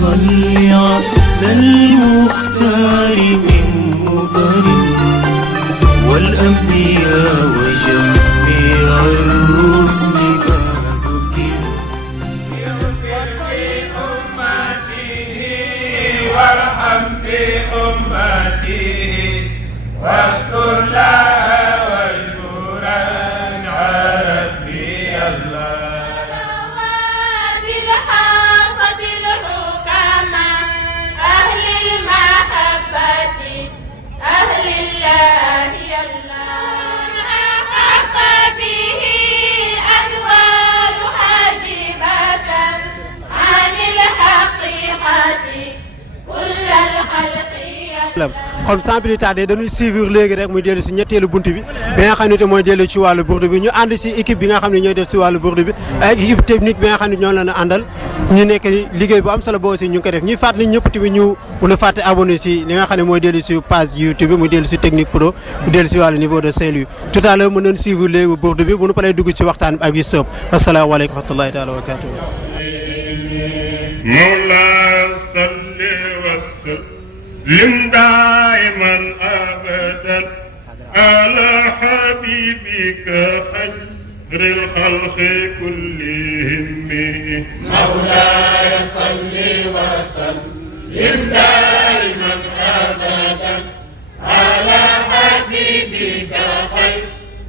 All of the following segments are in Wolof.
صل على المختار من مبر والأنبياء وجميع الرسل ما ذكر وارحم بأمته واذكر لها واجبرا على ربي الله رواد الحاصة الحكماء أهل المحبة أهل الله الله حق به أنوار حاجبة عن الحقيقة كل الخلق kon sans plus tarder dañuy suivre léegi rek muy dellu si ñetteelu bunt bi nga xam ne te mooy dellu ci wàllu bourde bi ñu ànd si équipe bi nga xam ne ñooy def si wàllu bourde bi ak équipe technique bi nga xam ne ñoo leen a àndal ñu nekk liggéey bu am solo boo aussi ñu ngi ko def ñuy fàttali ñëpp tamit ñu mën a fàtte abonné si li nga xam ne mooy dellu si page YouTube bi muy dellu si technique pro mu dellu si wàllu niveau de Saint-Louis tout à l'heure mën nañ suivre léegi bourde bi bu ñu paree dugg ci waxtaan bi ak yu soob asalaamaaleykum wa rahmatulahi taala wa barakatuh لم دائما أبدا على حبيبك خير الخلق كلهم مولاي صل وسلم دائما أبدا على حبيبك خير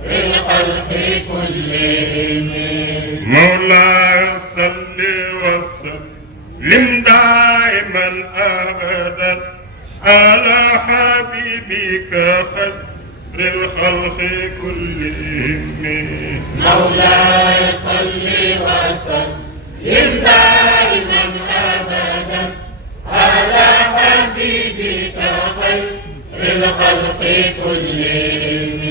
الخلق كلهم مولاي صل وسلم دائما أبدا على حبيبك خير الخلق كلهم مولاي صل وسلم دائما أبدا على حبيبك خير الخلق كلهم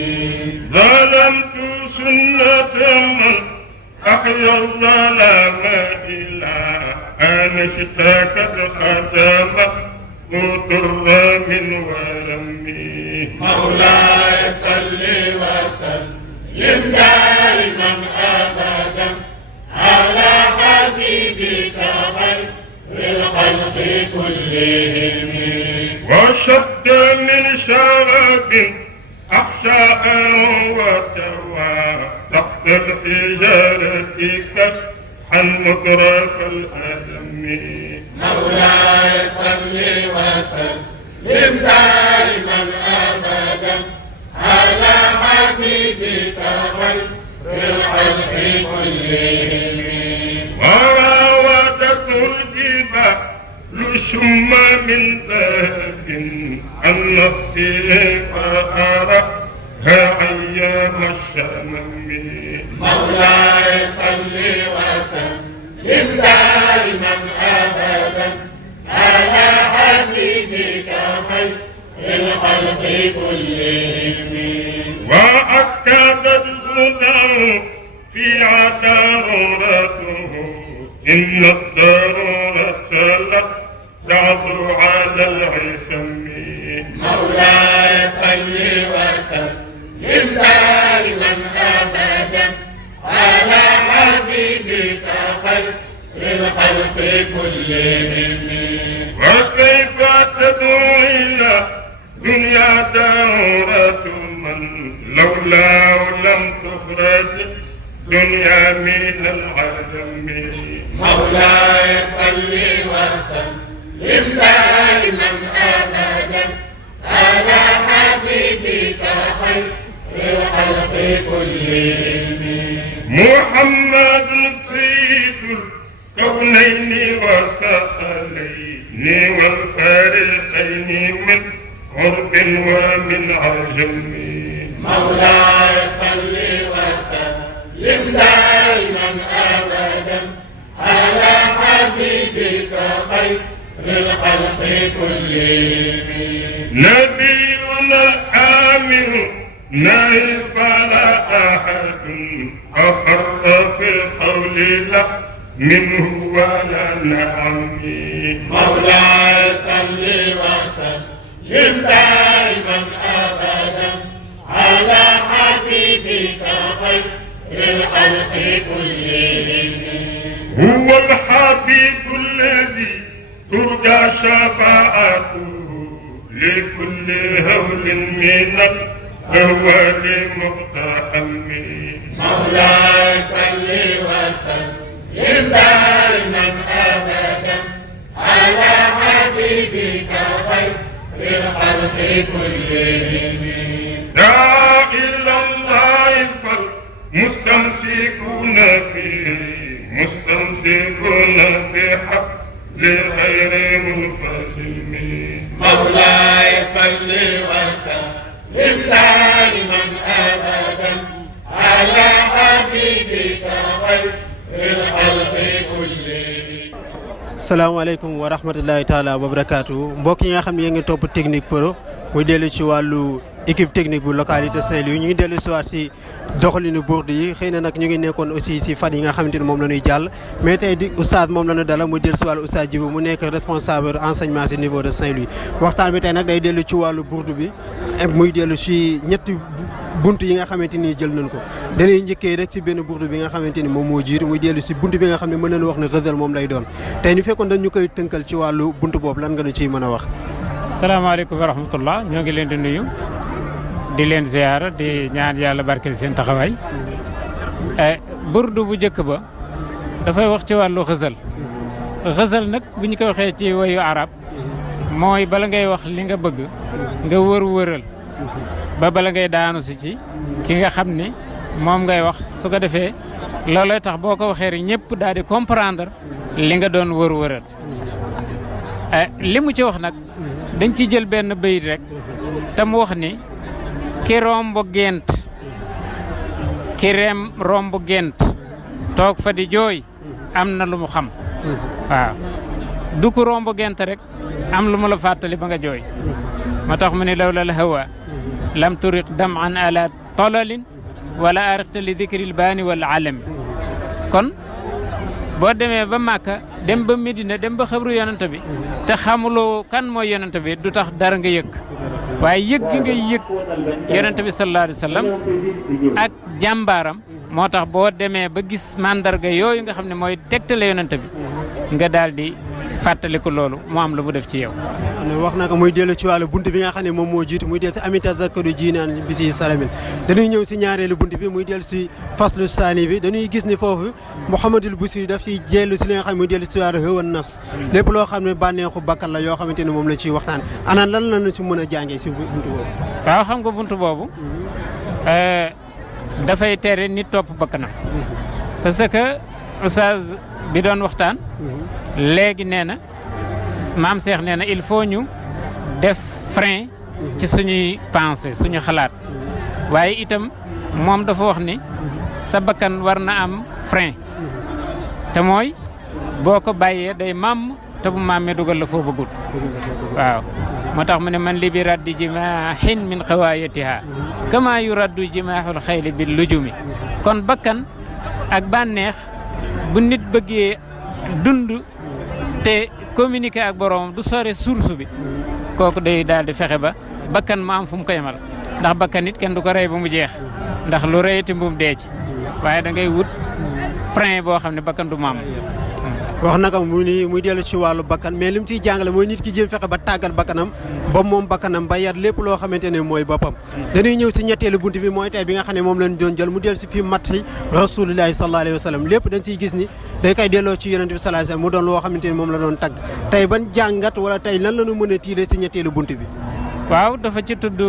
ظلمت سنة من أحيا الظلام إلى أن اشتكت خدمه مضر من ورمي مولاي صل وسلم دائما أبدا على حبيبك خير الخلق كلهم وشد من شرب أحشاء وتوى تحت الحجارة كشحا مطرف الأدم مولاي صل وسلم دائما أبدا على حبيبك خير الخلق كلهم وراودته الجبال شم من ذهب عن نفسه فأراها أيام الشمم مولاي صل وسلم دائما أبدا على حبيبك خير الخلق كلهم وأكدت غداه في ضرورته إن الضرورة لا تعذر على العصم مولاي صل وسلم دائما أبدا على حبيبك خير الخلق كلهم وكيف تدعو إلى دنيا دورة من لولاه لم تخرج دنيا من العدم مولاي صل وسلم دائما أبدا على حبيبك خير الخلق كلهم محمد سيد الكونين والثقلين والفارقين من قرب ومن عجم مولاي صل وسلم دائما أبدا على حبيبك خير الخلق كلهم نبينا الآمن نائل فلا أحد أحر في القول لا منه ولا نعم مولاي صل وسلم دائما أبدا على حبيبك خير الخلق كلهم هو الحبيب الذي ترجى شفاعته لكل هول من الهوال مقتحم مولاي صل وسلم دائما ابدا على حبيبك خير الخلق كلهم. لا إلا الله فالمستمسكون به مستمسكون بحبل غير منفصم. مولاي صل وسلم دائما ابدا على حبيبك خير الخلق كلهم. salaamaaleykum wa rahmatullahi taala wa barakaatu mbokk yi nga xam ne yéen ngi topp Technique Pro muy dellu ci wàllu équipe technique bu localité Saint-Louis ñu ngi dellu si waat si doxalinu Bourde yi xëy na nag ñu ngi nekkoon aussi si fan yi nga xamante ni moom la ñuy jàll mais tey di oustaz moom la ñu dala muy dellu si wàllu oustaz Djibo mu nekk responsable enseignement si niveau de Saint-Louis waxtaan bi tey nag day dellu ci wàllu Bourde bi muy dellu si ñetti bunt yi nga xamante ni jël nañ ko dañuy njëkkee rek si benn Bourde bi nga xamante ni moom moo jiitu muy dellu si bunt bi nga xam ne mën nañu wax ne Ghazal moom lay doon tey ñu fekkoon dañ ñu koy tënkal ci wàllu bunt boobu lan nga ñu ciy mën a wax. salaamaaleykum wa rahmatullah ñoo ngi leen di nuyu di leen ziyaara di ñaan yàlla barkeel seen taxawaay Bourde bu njëkk ba dafay wax ci wàllu Ghazal Ghazal nag bu ñu ko waxee ci wayu arab mooy bala ngay wax li nga bëgg nga wëral ba bala ngay daanu si ci ki nga xam ni moom ngay wax su ko defee loolooy tax boo ko waxee rek ñëpp daal di comprendre li nga doon wëral li mu ci wax nag dañ ci jël benn bayit rek te mu wax ni ki romb gent toog fa di jooy am na lu mu xam waaw du ko romb gent rek am lu mu la fàttali ba nga jooy moo tax mu ne lawla al hawa lam turiq dam an ala tolalin wala ariqta li dikril baani wala alami kon boo demee ba Màkka dem ba Medina dem ba xabru yonent bi te xamuloo kan mooy yonent bi du tax dara nga yëg waaye yëg gi ngay yëg yonent bi sallallahu alayhi wa sallam ak jàmbaaram moo tax boo demee ba gis mandarga yooyu nga xam ne mooy tegtale yonent bi nga daal di fàttaliku loolu mu am lu mu def ci yow. wax na ko muy dellu ci wàllu bunt bi nga xam ne moom moo jiitu muy dellu si amita zakkaru jinaan bi si salamin dañuy ñëw si ñaareelu bunt bi muy dellu si faslu saani bi dañuy gis ni foofu Mouhamadul Busiri daf si jellu si li nga xam ne muy dellu si wàllu hawan nafs lépp loo xam ne bànneexu bakkan la yoo xamante ne moom la ciy waxtaan ana lan lañu si mën a jàngee si bunt boobu. waaw xam nga bunt boobu dafay tere nit topp bakkanam parce que oustaz bi doon waxtaan léegi nee na maam Cheikh nee na il faut ñu def frein ci suñuy pensée suñu xalaat waaye itam moom dafa wax ni sa bakkan war na am frein te mooy boo ko bàyyee day màmm te bu màmmee dugal la foo bëggul waaw moo tax mu ne man li bi raddi jimaahin min xawaayatiha kama yu raddu jimaahul xayli bi lujumi kon bakkan ak bànneex bu nit bëggee dund te communiquer ak boroomam du sore source bi kooku day daal di fexe ba bakkan mu am fu mu ko yemal ndax bakkan it kenn du ko rey ba mu jeex ndax lu reyati mbuum dee ci waaye da ngay wut frein boo xam ne bakkan du mu am. wax naka muy dellu ci wàllu bakkan mais li mu ciy jàngale mooy nit ki jéem fexe ba tàggal bakkanam ba moom bakkanam ba yar lépp loo xamante ne mooy boppam dañuy ñëw si ñetteelu bunt bi mooy tey bi nga xam ne moom lañ doon jël mu dellu si fii matti rasulillahi sallallahu alayhi wa sallam lépp dañ siy gis ni day koy delloo ci yonent bi sallallahu alayhi wa sallam mu doon loo xamante ne moom la doon tagg tey ban jàngat wala tey lan la ñu mën a tiire si ñetteelu bunt bi. waaw dafa ci tudd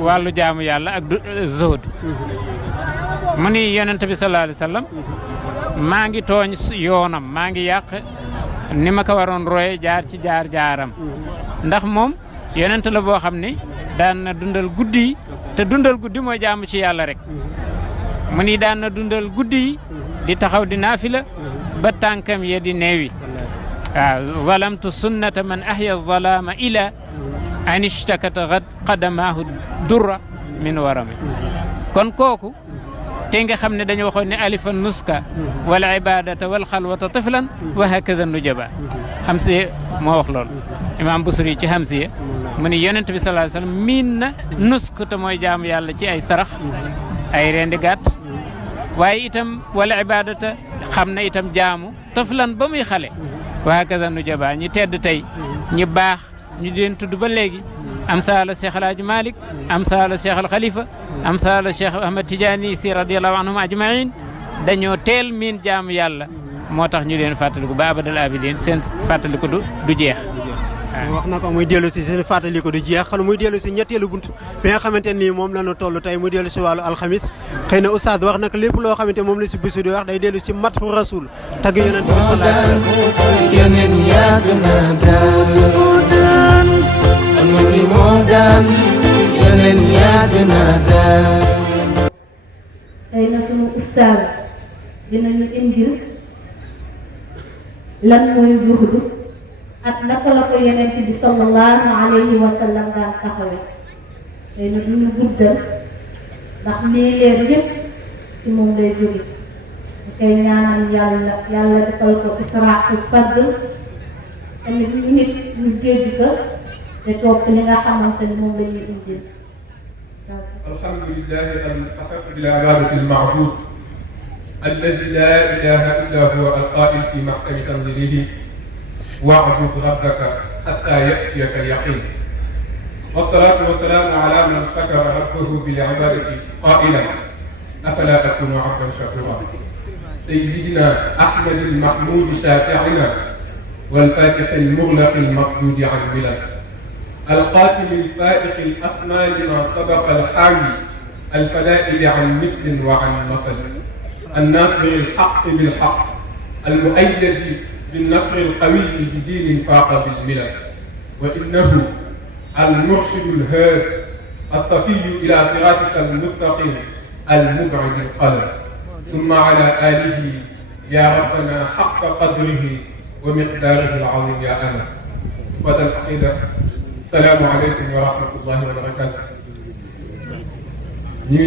wàllu jaamu yàlla ak zuhud mu ni yonent bi sallallahu alayhi wa sallam maa ngi tooñ yoonam maa ngi yàq ni ma ko waroon roye jaar ci jaaram ndax moom yonent la boo xam ni daan na dundal guddi yi te dundal guddi mooy jaamu ci yàlla rek mu ni daan na dundal guddi yi di taxaw di naafila ba tànkam ye di neewi waaw zalamtu sunnata man ahya zalama ila an ishtakata qadamahu durra min warami kon kooku te nga xam ne dañu waxoon ne alifa nuska wal ibadata wal xalwata tiflan wa hakada nujaba Hamsiya moo wax loolu imam Busiri ci Hamsiya mu ni yonent bi sallallahu alayhi wasallam miin na nusk te mooy jaamu yàlla ci ay sarax ay rendi gàtt waaye itam wal ibadata xam na itam jaamu tiflan ba muy xale wa hakaza nu jaba ñi tedd tey ñi baax ñu di leen tudd ba léegi am saala Cheikh El Hadj Malick am saala Cheikh Al Khalifa am saala Cheikh Ahmad Tidiane si radiyallahu anhum ajmain dañoo teel miin jaamu yàlla moo tax ñu leen fàttaliku ba abadal abidin seen fàttaliku du jeex. wax na ko muy dellu si seen fàttaliku du jeex xanaa muy dellu si ñetteelu bunt bi nga xamante nii moom la ñu toll tey muy dellu si wàllu alxamis xëy na oustaz wax nag lépp loo xamante moom la si bisu di wax day dellu si matxu rasul tagg yonent bi sallallahu alayhi wa sallam yeneen yàgg na daan amul moo daan yeneen yàgg na daan. tey na sunu oustaz dinañu indil lan mooy zuhdu ak naka la ko yonent bi sallallahu alayhi wa sallam daan taxawe tey na duñu guddal ndax lii leer yëpp ci moom lay jóge ñu koy ñaanal yàlla defal ko israatu sadr tamit ñu nit ñu dégg ko te topp li nga xamante ni moom la ñuy indil. alhamdulillahi al-mustahiq bil ibadati al-ma'bud الذي لا إله إلا هو القائل في محكم تنزيله واعبد ربك حتى يأتيك اليقين والصلاة والسلام على من شكر ربه بالعبادة قائلا أفلا أكون عبدا شكورا سيدنا أحمد المحمود شافعنا والفاتح المغلق المقدود عن بلاد القاتل الفائق الأسمى لما سبق الحاوي الفدائل عن مثل وعن مثل الناصر الحق بالحق المؤيد بالنصر القوي بدين فاق بالملل وإنه المرشد الهاد الصفي إلى صراطك المستقيم المبعد القلم ثم على آله يا ربنا حق قدره ومقداره العظيم يا أنا إخوة العقيدة السلام عليكم ورحمة الله وبركاته ñu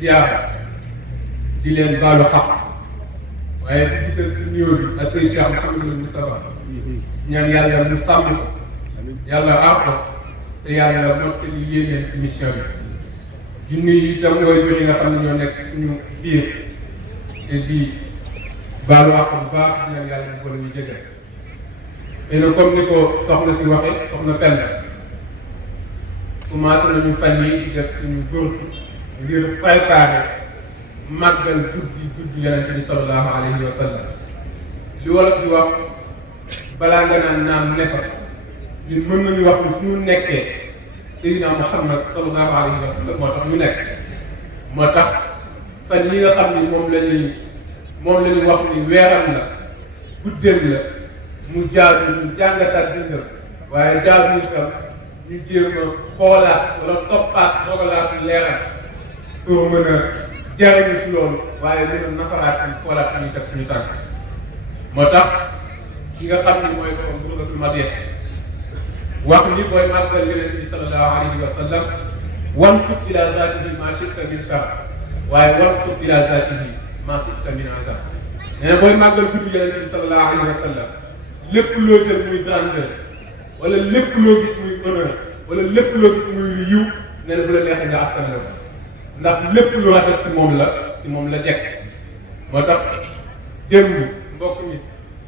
زيارة di leen baalu xaq waaye di jiital si nuyoo bi ak sëñ Cheikh Mouhamadou Moustapha ñaan yàlla mu sàmm ko yàlla aar ko te yàlla mottali yéeneen si mission bi di nuyu itam waajur yi nga xam ne ñoo nekk suñu biir te di baalu àq bu baax di ñaan yàlla mu boole ñu jégal mais nag comme ni ko soxna si waxee soxna Pell commencé nañu fan yi di def suñu góor ngir préparer màggal guddi yonente bi sallallahu alayhi wa sallam li wolof di wax balaa nga naan naam ne fa ñun mën nañu wax ni suñu nekkee Seydina Muhammad sallallahu alayhi wa sallam moo tax ñu nekk moo tax fan yi nga xam ni moom la ñuy wax ni weeram la guddeem la mu jaadu ñu jàngataat dundam waaye jaadu itam ñu jéem a xoolaat wala toppaat dogalaatu leeral pour mën a jariñu si loolu waaye mën a nafaraat yi xoolaat fi ñuy teg suñu tànk moo tax ki nga xam ni mooy borom Burdatul Madih wax ni booy màggal yonent bi sallallahu alayhi wa sallam wansub ila zaatihi ma shi'ta min sharaf waaye wansub ila zaatihi ma shi'ta min azab nee na booy màggal guddi yonent bi sallallahu alayhi wa sallam lépp loo jël muy grandeur wala lépp loo gis muy honneur wala lépp loo gis muy lu yiw nee na bu la neexee nga askan la ndax lépp lu rafet si moom la jekk moo tax démb mbokk mi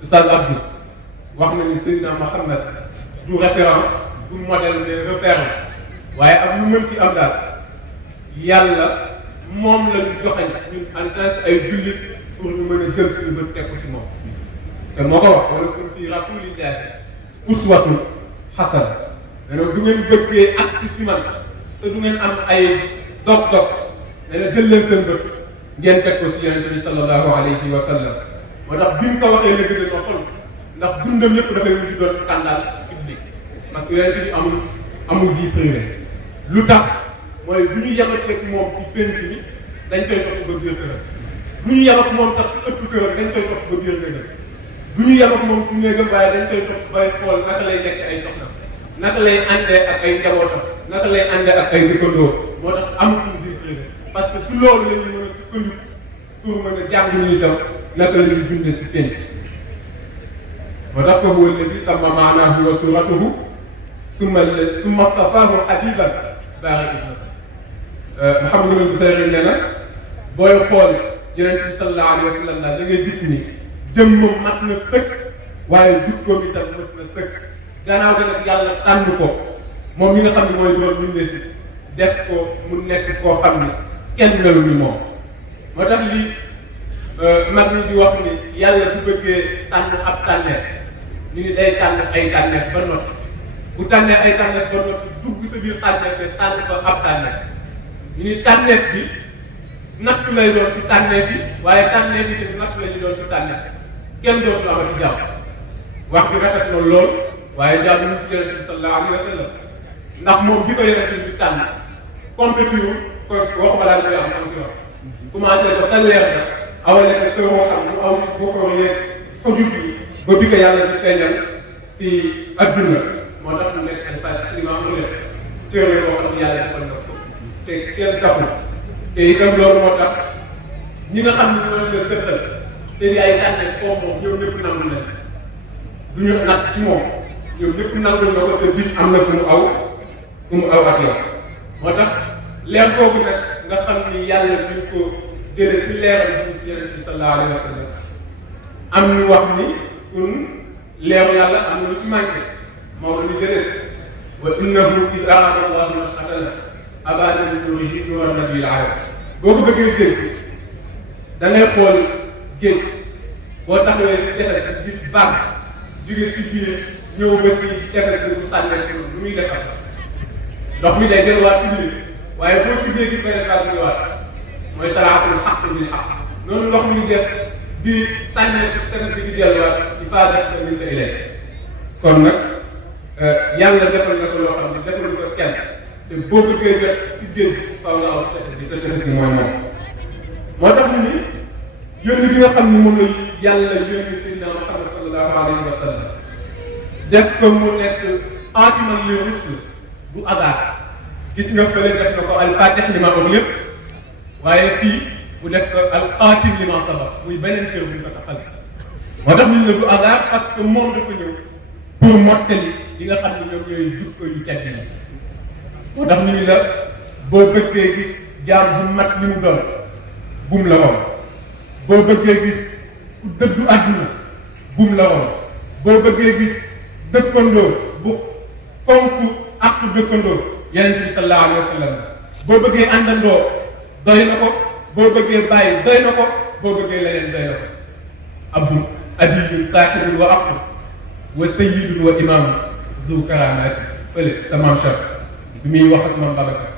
Oustaz Abdou wax na ni Seydina Muhammad du référence du modèle mais repère la waaye ak lu mënti am daal yàlla moom la ñu joxañ ñun en tant que ay jullit pour ñu mën a jël suñu bët teg ko si moom te moo ko wax wala kun fii rasulillahi uswatun hasana mais du ngeen bëggee ak si man te du ngeen am ay dog-dog nee na jël leen seen bët ngeen teg ko si yonente bi sallallahu alayhi wa sallam moo tax bi mu ko waxee léegi dañoo xol ndax dundam yëpp dafay mujj doon scandale public parce que yonente bi amul vie privée lu tax mooy bu ñu yemateeg moom si penc bi dañ koy topp ba biir këram bu ñu yem ak moom sax si ëttu këram dañ koy topp ba biir néegam bu ñu yem ak moom si néegam waaye dañ koy topp bay xool naka lay nekk ay soxna naka lay àndee ak ay njabootam naka lay àndee ak ay dëkkandoo moo tax amatul vie privée parce que si loolu la ñu mën a sukkandiku pour mën a jàng ñu itam naka la ñuy dundee si penc moo tax fa huwa alladi tamma maanaahu wa suratuhu summa stafaahu hadidan baari ibna Mouhamadou Busayri nee na booy xool yonent bi sallallahu alayhi wa sallam da ngay gis ni jëmmam mat na sëkk waaye jukkoom itam mët na sëkk gannaaw ga nag yàlla tànn ko moom mi nga xam ne mooy doon bindee fi def ko mu nekk koo xam ni kenn melu ni moom moo tax lii mag ñi di wax ni yàlla bu bëggee tànn ab tànneef ñu ni day tànn ay tànneef ba noppi bu tànnee ay tànneef ba noppi dugg sa biir tànneef bi tànn fa ab tànneef ñu ni tànneef bi natt lay doon ci tànneef yi waaye tànneef yi tamit natt la ñu doon ci tànneef kenn dootu amati jàmm wax bi rafet na lool waaye jàmm ñu ci yonent bi sallallahu alayhi wa sallam ndax moom bi ko yonent bi tànn compétition ko waxuma laa koy am concurrence commencé ko sa leer na awale ko sa woo xam mu aw si boo ko yeeg xojut yi ba bi ko yàlla di feeñal si adduna moo tax mu nekk ay fàtte li ma am leen cërale boo xam ne yàlla defal na ko te kenn taxul te itam loolu moo tax ñi nga xam ne ñoo leen sëkkal te di ay tànneef comme moom ñoom ñëpp nangu nañ du ñu natt si moom ñoom ñëpp nangul na ko te bis am na fu mu aw ak yow moo tax leer boobu nag nga xam ni yàlla duñ ko jële si leeral bi si yonent bi sallallahu alayhi wa sallam am ñu wax ni kun leeru yàlla am na lu si manqué moo ñu jëlee wa innahu iz arada allahu mas'alana abana min nurihi nuura nabiyil arab boo ko bëggee dégg da ngay xool géej boo taxawee si tefes gis vague jóge si biir ñëw ba si tefes bi mu sànne lu muy defar ndox mi day delluwaat si biir waaye boo si biir gis beneen vague bi waat mooy talaatul xaq bil xaq noonu ndox mi def di sànne bi si tefes bi di delluwaat il faut que min ko ilee kon nag yàlla defal na ko loo xam ne defal ko kenn te boo bëggee jot si géej faaw nga aw si tefes bi te tefes bi mooy moom moo tax mu ni yónni bi nga xam ne moom la yàlla yónni Seydina Muhammad sallallahu alayhi wa sallam def ko mu nekk xaatiman li rusul du hasard gis nga fële def na ko al-Fatih li ma am lépp waaye fii mu def ko al-Xaatim li ma sabab muy beneen cër bu ñu ko taxal moo tax ñu ne du hasard parce que moom dafa ñëw pour mottali li nga xam ne ñoom ñooy jukko yu tedd yi moo tax ñu ni la boo bëggee gis jaam bu mat li mu doon bum la woon boo bëggee gis ku dëddu àdduna bum la woon boo bëggee gis dëkkandoo bu fonk ak dëkkandoo yonent bi sallallahu alayhi wa sallam boo bëggee àndandoo doy na ko boo bëggee bàyyi doy na ko boo bëggee leneen doy na ko abdul adiyun saaxibun wa aqul wa sayyidun wa imam zu karamaati fële sa maam Cheikh bi muy wax ak maam Babacar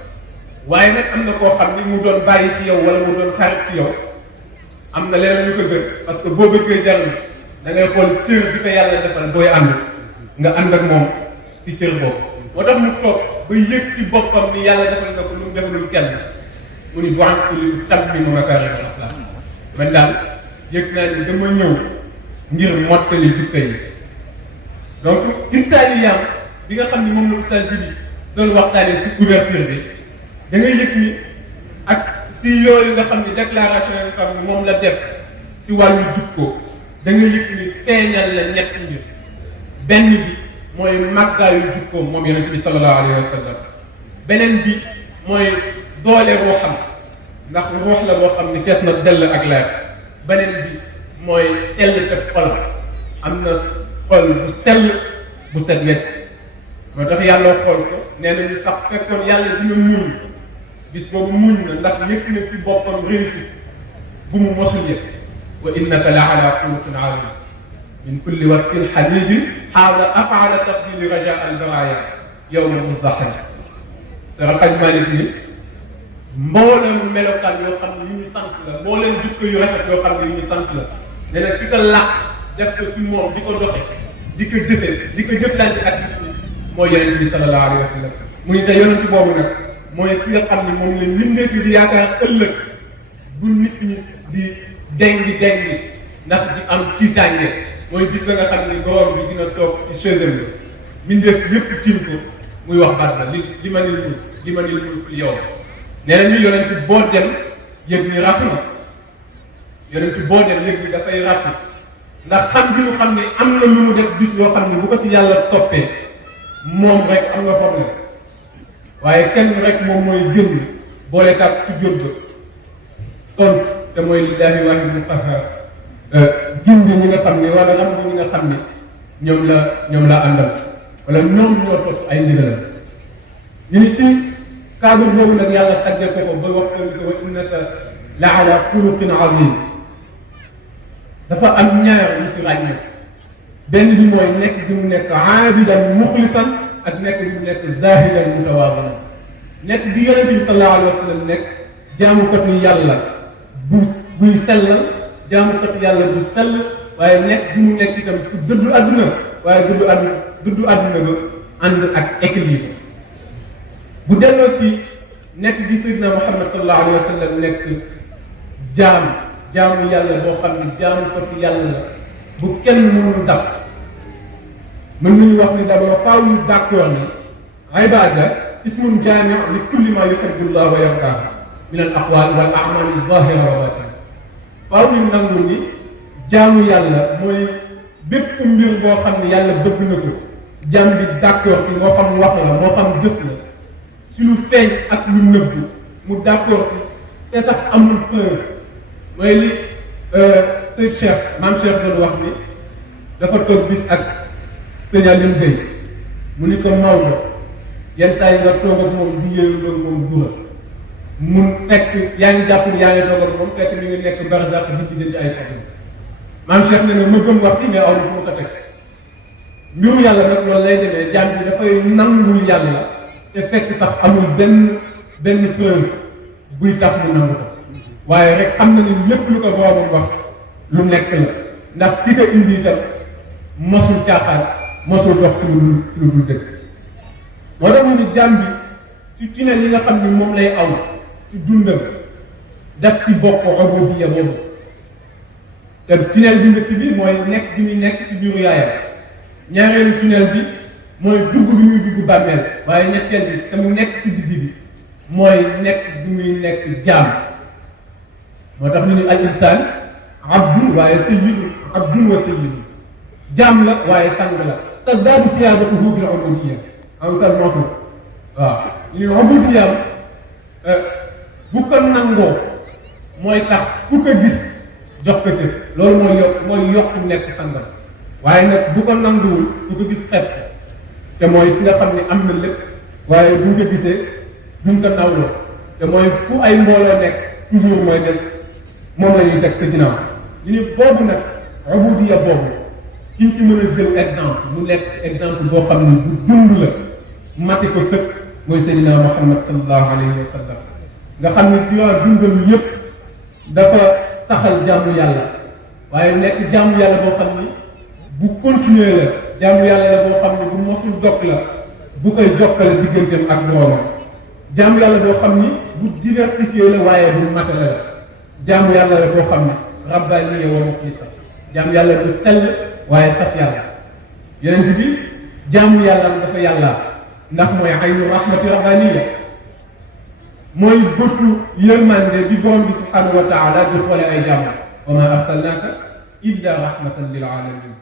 waaye nag am na koo xam ni mu doon bàyyi ci yow wala mu doon xarit ci yow am na leneen ñu ko gën parce que boo bëggee jariñ da ngay xool cër bi ko yàlla defal booy ànd nga ànd ak moom si cër boobu moo tax mu toog ba yëg si boppam ni yàlla defal na ko lu mu defalul kenn mu ni bu'ithtu li utammima makaarimal axlaaq man daal yëg naa ni dama ñëw ngir mottali jikko yi donc insaaniyaam bi nga xam ni moom la Oustaz Djibi doon waxtaanee si ouverture bi da ngay yëg ni ak si yooyu nga xam ni déclaration yi nga xam ni moom la def si wàllu jukko da ngay yëg ni feeñal la ñett mbir benn bi mooy màggaayu jukkoom moom yonent bi sallallahu alayhi wa sallam beneen bi mooy doole boo xam ndax ruux la boo xam ni fees na dell ak leer beneen bi mooy sell te xol am na xol bu sell bu set wecc moo tax yàlla xool ko nee nañu sax fekkoon yàlla dina muñ bis boobu muñ na ndax yëg na si boppam réussite bu mu mosul yëg wa innaka la ala xuluqin azim min kulli wasfin xadidin xaala afaala tafdili raja al baraya yowma musdaxan sara xaj Malick ni mbooleem melokaan yoo xam ne yu ñu sant la mbooleem jukko yu rafet yoo xam ne yu ñu sant la nee na ki ko làq def ko si moom di ko doxe di ko jëfe di ko jëflante ak nit ñi mooy yonent bi sallallahu alayhi wa sallam mu ni te yonent boobu nag mooy ki nga xam ne moom la mbindeef yi di yaakaar ëllëg bu nit ñi di dengi ndax di am tiitaange mooy gis la nga xam ne borom bi dina toog si chaise bi mbindeef yëpp tiim ko muy wax baat la li ma nil mulk yow nee na ñu yonent boo dem yëg ni rasu na yonent boo dem yëg ni dafay rasu ndax xam bi ñu xam ne am na lu mu def bis yoo xam ne bu ko si yàlla toppee moom rek am nga problème waaye kenn rek moom mooy gën boole tàkk si jot ba tontu te mooy lillahi waahidul qahhaar gindi ñi nga xam ne wala ram ñi nga xam ne ñoom la àndal wala ñoom ñoo topp ay ndigalam. ñu ni si cadre boobu nag yàlla tàggee ko ba wax ko wa innaka la ala xuluqin azim. dafa am ñaar yu si ràññee benn bi mooy nekk bi mu nekk aabidan muxlisan ak nekk bi mu nekk zahidan mutawaadian nekk bi yonente bi sallallahu alayhi wa sallam nekk jaamukatu yàlla buy sellal jaamukatu yàlla bu sell waaye nekk bi mu nekk itam ku dëddu àdduna waaye dëddu àdduna ba ànd ak équilibre bu delloo si nekk bi Seydina Muhammad sallallahu alayhi wa sallam nekk jaamu yàlla boo xam ne jaamukatu yàlla la bu kenn mënul dab mën nañu wax ni d'abord faaw ñu d'accord ni ibada ismun jaami li kulli ma yuhibbu llah wa yardaa min al aqwal wal a'mal zahira wa batina faaw ñu nangu ni jaamu yàlla mooy bépp mbir boo xam ne yàlla bëgg na ko jaam bi d'accord si moo xam wax la moo xam jëf la si lu feeñ ak lu nëbbu mu d'accord si te sax amul preuve mooy li sëñ Cheikh maam Cheikh doon wax ni dafa toog bis ak sëñ Aline Gueye mu ni ko Maodo yenn saa yi nga toog ak moom du yéeyu loolu moom dura mun fekk yaa ngi jàpp ni yaa ngi toog ak moom fekk mi ngi nekk barzak di ci ay problème maam Cheikh ne ma gëm wax ci mais aw fu ma ko teg mbiru yàlla nag loolu lay demee jaam bi dafay nangul yàlla te fekk sax amul benn preuve buy tax mu nangu ko waaye rek xam na ni lépp lu ko boroomam wax lu nekk la ndax ki ko indi itam mosul caaxaan mosul dox si lu dul dëgg moo tax ñu ni jaam bi si tunnel yi nga xam ni moom lay aw si dundam daf si bokk ubudiyya boobu te tunnel bi njëkk bi mooy nekk bi muy nekk si biiru yaayam ñaareelu tunnel bi mooy dugg bi muy dugg bàmmeel waaye ñetteel bi te mu nekk si digg bi mooy nekk bi muy nekk jaam moo tax ñu ni al insaan abdun waaye sayyidu abdun wa sayyidu jaam la waaye sang la tazdaadu siyaadatuhu bil ubudiyya aw sal moom waaw ñu ne ubudiyyaam bu ko nangoo mooy tax ku ko gis jox ko cër loolu mooy yokk nekk sangam waaye nag bu ko nanguwul ku ko gis xeet ko te mooy ki nga xam ne am na lépp waaye buñ ko gisee duñ ko nawloo te mooy fu ay mbooloo nekk toujours mooy des moom la ñuy teg sa ginnaaw ñu ni boobu nag ubudiyya boobu kiñ ci mën a jël exemple mu nekk si exemple boo xam ne bu dund la mati ko sëkk mooy Seydina Muhammad sallallahu alayhi wa sallam nga xam ne diwaan dundam yëpp dafa saxal jaamu yàlla waaye nekk jaamu yàlla boo xam ni bu continuer la jaamu yàlla la boo xam ne bu mosul jokk la bu koy jokkale digganteem ak boroomam jaamu yàlla boo xam ni bu diversifié la waaye bu matale la jaamu yàlla la boo xam ne rabbaaniya wa muxlisa jaamu yàlla bu sell waaye saf yàlla yonent bi jaamu yàlla dafa yàlla ndax mooy aynu rahmati rabbaaniya mooy bëtu yërmande bi borom bi subhanahu wa taala di xoole ay jaamu wa ma arsalnaaka illa rahmatan lil alamin